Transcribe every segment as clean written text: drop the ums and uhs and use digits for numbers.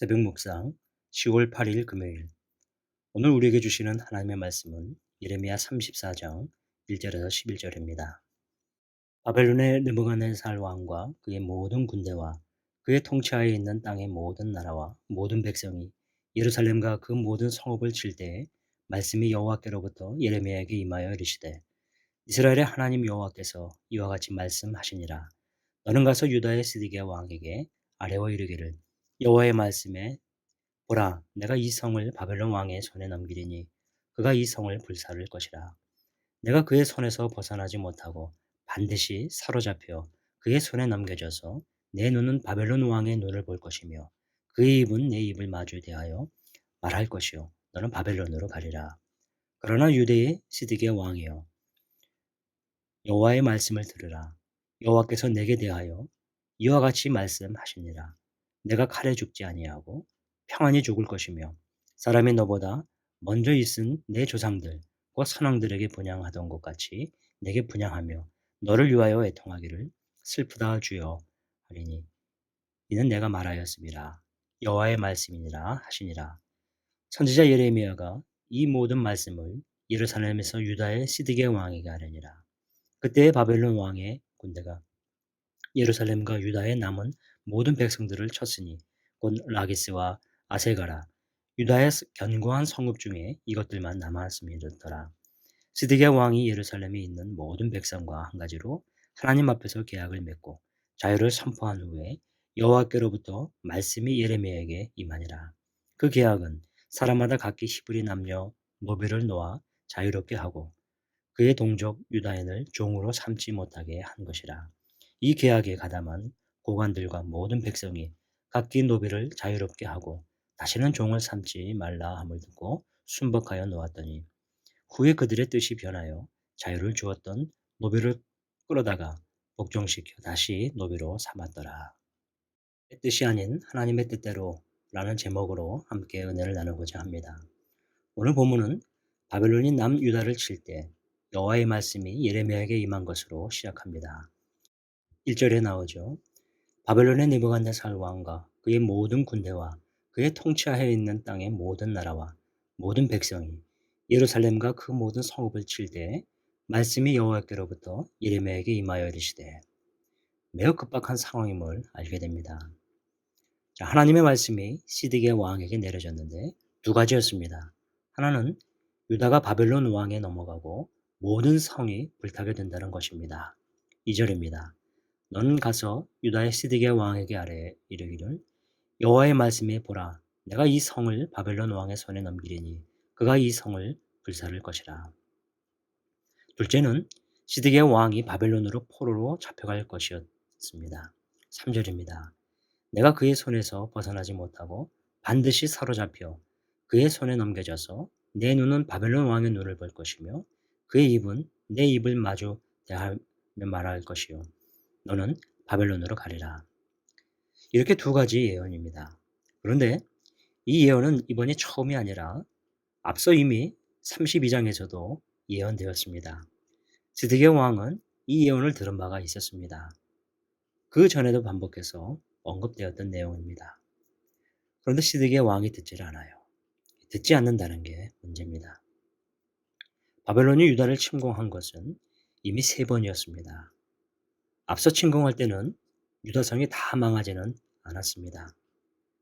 새벽 묵상 10월 8일 금요일. 오늘 우리에게 주시는 하나님의 말씀은 예레미야 34장 1절에서 11절입니다. 바벨론의 느부갓네살 왕과 그의 모든 군대와 그의 통치하에 있는 땅의 모든 나라와 모든 백성이 예루살렘과 그 모든 성읍을 칠 때에 말씀이 여호와께로부터 예레미야에게 임하여 이르시되, 이스라엘의 하나님 여호와께서 이와 같이 말씀하시니라. 너는 가서 유다의 스디기야 왕에게 아뢰어 이르기를, 여호와의 말씀에 보라, 내가 이 성을 바벨론 왕의 손에 넘기리니 그가 이 성을 불사를 것이라. 내가 그의 손에서 벗어나지 못하고 반드시 사로잡혀 그의 손에 넘겨져서 내 눈은 바벨론 왕의 눈을 볼 것이며 그의 입은 내 입을 마주 대하여 말할 것이요 너는 바벨론으로 가리라. 그러나 유대의 시드기야 왕이여, 여호와의 말씀을 들으라. 여호와께서 내게 대하여 이와 같이 말씀하시니라. 내가 칼에 죽지 아니하고 평안히 죽을 것이며 사람이 너보다 먼저 있은 내 조상들 곧 선왕들에게 분향하던 것 같이 내게 분향하며 너를 위하여 애통하기를 슬프다 주여 하리니 이는 내가 말하였음이라. 여호와의 말씀이니라 하시니라. 선지자 예레미야가 이 모든 말씀을 예루살렘에서 유다의 시드기야 왕에게 하려니라. 그때의 바벨론 왕의 군대가 예루살렘과 유다의 남은 모든 백성들을 쳤으니 곧 라기스와 아세가라, 유다의 견고한 성읍 중에 이것들만 남았음이더라. 시드기야 왕이 예루살렘에 있는 모든 백성과 한 가지로 하나님 앞에서 계약을 맺고 자유를 선포한 후에 여호와께로부터 말씀이 예레미야에게 임하니라. 그 계약은 사람마다 각기 히브리 남녀 노비를 놓아 자유롭게 하고 그의 동족 유다인을 종으로 삼지 못하게 한 것이라. 이 계약에 가담한 고관들과 모든 백성이 각기 노비를 자유롭게 하고 다시는 종을 삼지 말라 함을 듣고 순복하여 놓았더니 후에 그들의 뜻이 변하여 자유를 주었던 노비를 끌어다가 복종시켜 다시 노비로 삼았더라. 내 뜻이 아닌 하나님의 뜻대로 라는 제목으로 함께 은혜를 나누고자 합니다. 오늘 본문은 바벨론이 남유다를 칠 때 여호와의 말씀이 예레미야에게 임한 것으로 시작합니다. 1절에 나오죠. 바벨론의 느부갓네살 왕과 그의 모든 군대와 그의 통치하에 있는 땅의 모든 나라와 모든 백성이 예루살렘과 그 모든 성읍을 칠 때 말씀이 여호와께로부터 예레미야에게 임하여 이르시되, 매우 급박한 상황임을 알게 됩니다. 자, 하나님의 말씀이 시드기야 왕에게 내려졌는데 두 가지였습니다. 하나는 유다가 바벨론 왕에 넘어가고 모든 성이 불타게 된다는 것입니다. 2절입니다. 너는 가서 유다의 시드기야 왕에게 아뢰 이르기를, 여호와의 말씀에 보라, 내가 이 성을 바벨론 왕의 손에 넘기리니 그가 이 성을 불사를 것이라. 둘째는 시드기야 왕이 바벨론으로 포로로 잡혀갈 것이었습니다. 3절입니다. 내가 그의 손에서 벗어나지 못하고 반드시 사로잡혀 그의 손에 넘겨져서 내 눈은 바벨론 왕의 눈을 볼 것이며 그의 입은 내 입을 마주 대하며 말할 것이요 너는 바벨론으로 가리라. 이렇게 두 가지 예언입니다. 그런데 이 예언은 이번이 처음이 아니라 앞서 이미 32장에서도 예언되었습니다. 시드기야 왕은 이 예언을 들은 바가 있었습니다. 그 전에도 반복해서 언급되었던 내용입니다. 그런데 시드기야 왕이 듣지를 않아요. 듣지 않는다는 게 문제입니다. 바벨론이 유다를 침공한 것은 이미 3번이었습니다. 앞서 침공할 때는 유다성이 다 망하지는 않았습니다.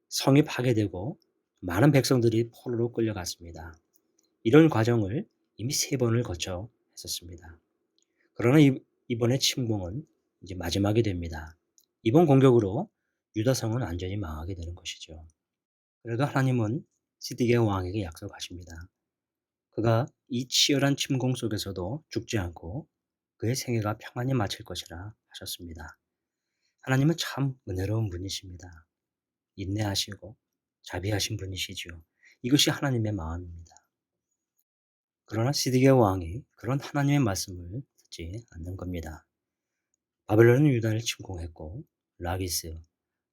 성이 파괴되고 많은 백성들이 포로로 끌려갔습니다. 이런 과정을 이미 3번을 거쳐 했었습니다. 그러나 이번에 침공은 이제 마지막이 됩니다. 이번 공격으로 유다성은 완전히 망하게 되는 것이죠. 그래도 하나님은 시드기야 왕에게 약속하십니다. 그가 이 치열한 침공 속에서도 죽지 않고 그의 생애가 평안히 마칠 것이라 하셨습니다. 하나님은 참 은혜로운 분이십니다. 인내하시고 자비하신 분이시죠. 이것이 하나님의 마음입니다. 그러나 시드기야 왕이 그런 하나님의 말씀을 듣지 않는 겁니다. 바벨론은 유다를 침공했고 라기스,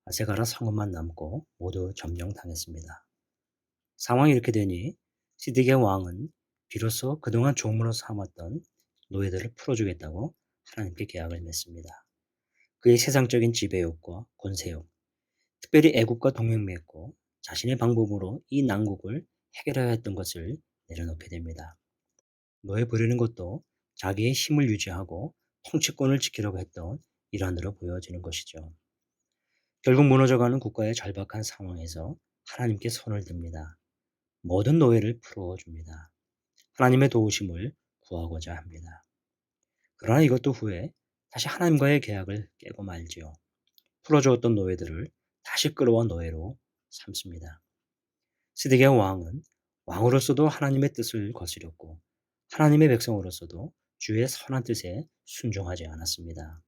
아세가라 성읍만 남고 모두 점령당했습니다. 상황이 이렇게 되니 시드기야 왕은 비로소 그동안 종으로 삼았던 노예들을 풀어주겠다고 하나님께 계약을 맺습니다. 그의 세상적인 지배욕과 권세욕, 특별히 애국과 동맹 맺고 자신의 방법으로 이 난국을 해결해야 했던 것을 내려놓게 됩니다. 노예 부리는 것도 자기의 힘을 유지하고 통치권을 지키려고 했던 일환으로 보여지는 것이죠. 결국 무너져가는 국가의 절박한 상황에서 하나님께 손을 듭니다. 모든 노예를 풀어줍니다. 하나님의 도우심을 구하고자 합니다. 그러나 이것도 후에 다시 하나님과의 계약을 깨고 말지요. 풀어주었던 노예들을 다시 끌어와 노예로 삼습니다. 시드기야 왕은 왕으로서도 하나님의 뜻을 거스렸고 하나님의 백성으로서도 주의 선한 뜻에 순종하지 않았습니다.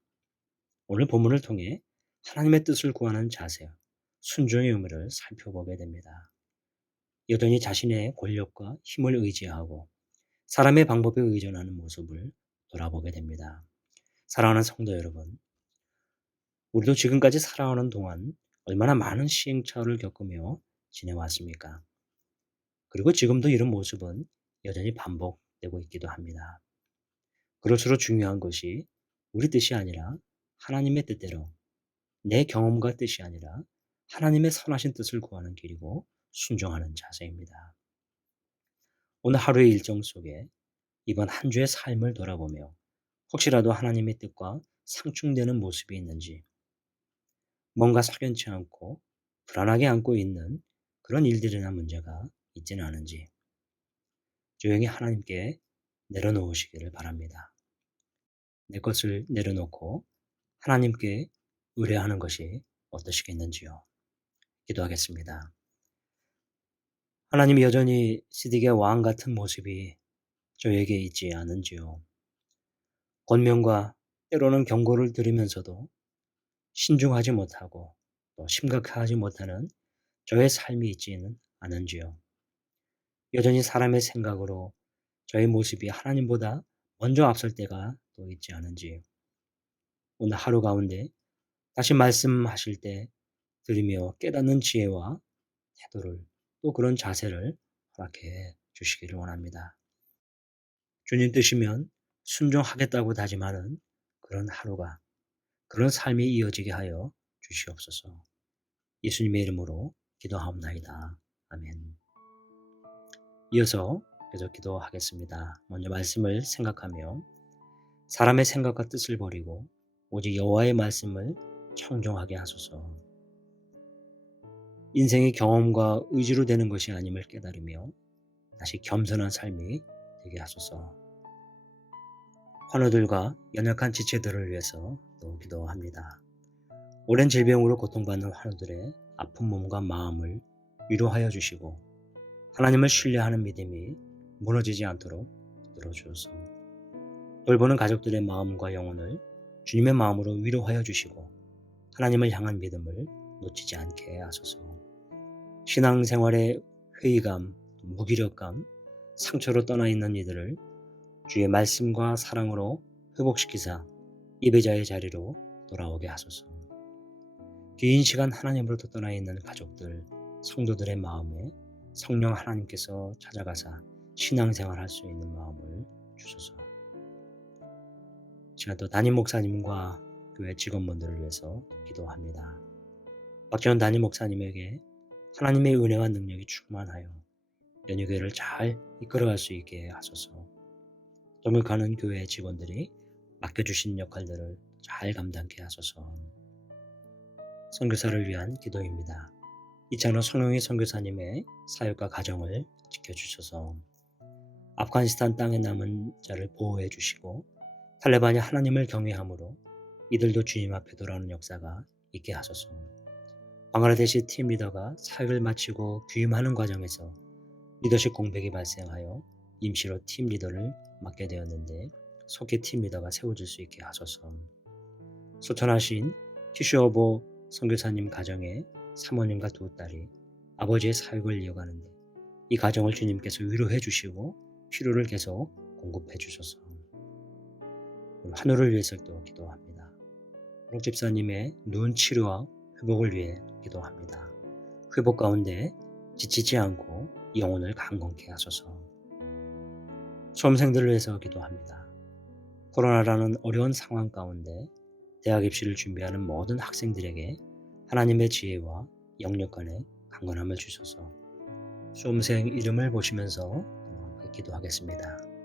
오늘 본문을 통해 하나님의 뜻을 구하는 자세, 순종의 의미를 살펴보게 됩니다. 여전히 자신의 권력과 힘을 의지하고 사람의 방법에 의존하는 모습을 돌아보게 됩니다. 사랑하는 성도 여러분, 우리도 지금까지 살아오는 동안 얼마나 많은 시행착오를 겪으며 지내왔습니까? 그리고 지금도 이런 모습은 여전히 반복되고 있기도 합니다. 그럴수록 중요한 것이 우리 뜻이 아니라 하나님의 뜻대로, 내 경험과 뜻이 아니라 하나님의 선하신 뜻을 구하는 길이고 순종하는 자세입니다. 오늘 하루의 일정 속에 이번 한 주의 삶을 돌아보며 혹시라도 하나님의 뜻과 상충되는 모습이 있는지, 뭔가 석연치 않고 불안하게 안고 있는 그런 일들이나 문제가 있지는 않은지 조용히 하나님께 내려놓으시기를 바랍니다. 내 것을 내려놓고 하나님께 의뢰하는 것이 어떠시겠는지요. 기도하겠습니다. 하나님이 여전히 시드기야 왕 같은 모습이 저에게 있지 않은지요. 권면과 때로는 경고를 들으면서도 신중하지 못하고 또 심각하지 못하는 저의 삶이 있지는 않은지요. 여전히 사람의 생각으로 저의 모습이 하나님보다 먼저 앞설 때가 또 있지 않은지요. 오늘 하루 가운데 다시 말씀하실 때 들으며 깨닫는 지혜와 태도를 또 그런 자세를 허락해 주시기를 원합니다. 주님 뜻이면 순종하겠다고 다짐하는 그런 하루가, 그런 삶이 이어지게 하여 주시옵소서. 예수님의 이름으로 기도하옵나이다. 아멘. 이어서 계속 기도하겠습니다. 먼저 말씀을 생각하며 사람의 생각과 뜻을 버리고 오직 여호와의 말씀을 청종하게 하소서. 인생의 경험과 의지로 되는 것이 아님을 깨달으며 다시 겸손한 삶이 되게 하소서. 환우들과 연약한 지체들을 위해서 또 기도합니다. 오랜 질병으로 고통받는 환우들의 아픈 몸과 마음을 위로하여 주시고 하나님을 신뢰하는 믿음이 무너지지 않도록 들어주소서. 돌보는 가족들의 마음과 영혼을 주님의 마음으로 위로하여 주시고 하나님을 향한 믿음을 놓치지 않게 하소서. 신앙생활의 회의감, 무기력감, 상처로 떠나 있는 이들을 주의 말씀과 사랑으로 회복시키사 예배자의 자리로 돌아오게 하소서. 긴 시간 하나님으로부터 떠나 있는 가족들, 성도들의 마음에 성령 하나님께서 찾아가사 신앙생활 할 수 있는 마음을 주소서. 제가 또 담임 목사님과 교회 직원분들을 위해서 기도합니다. 박지원 담임 목사님에게 하나님의 은혜와 능력이 충만하여 연유교회를 잘 이끌어갈 수 있게 하소서. 동역하는 교회 직원들이 맡겨주신 역할들을 잘 감당케 하소서. 선교사를 위한 기도입니다. 이찬호 송영희 선교사님의 사역과 가정을 지켜주셔서 아프가니스탄 땅에 남은 자를 보호해 주시고 탈레반이 하나님을 경외함으로 이들도 주님 앞에 돌아오는 역사가 있게 하소서. 방글라데시 팀 리더가 사역을 마치고 귀임하는 과정에서 리더십 공백이 발생하여 임시로 팀 리더를 맡게 되었는데 속히 팀 리더가 세워질 수 있게 하소서. 소천하신 키슈어보 선교사님 가정에 사모님과 두 딸이 아버지의 사역을 이어가는데 이 가정을 주님께서 위로해 주시고 필요를 계속 공급해 주소서. 환우를 위해서 또 기도합니다. 록 집사님의 눈 치료와 회복을 위해 기도합니다. 회복 가운데 지치지 않고 영혼을 강건케 하소서. 수험생들을 위해서 기도합니다. 코로나라는 어려운 상황 가운데 대학 입시를 준비하는 모든 학생들에게 하나님의 지혜와 영역 간의 강건함을 주소서. 수험생 이름을 보시면서 기도하겠습니다.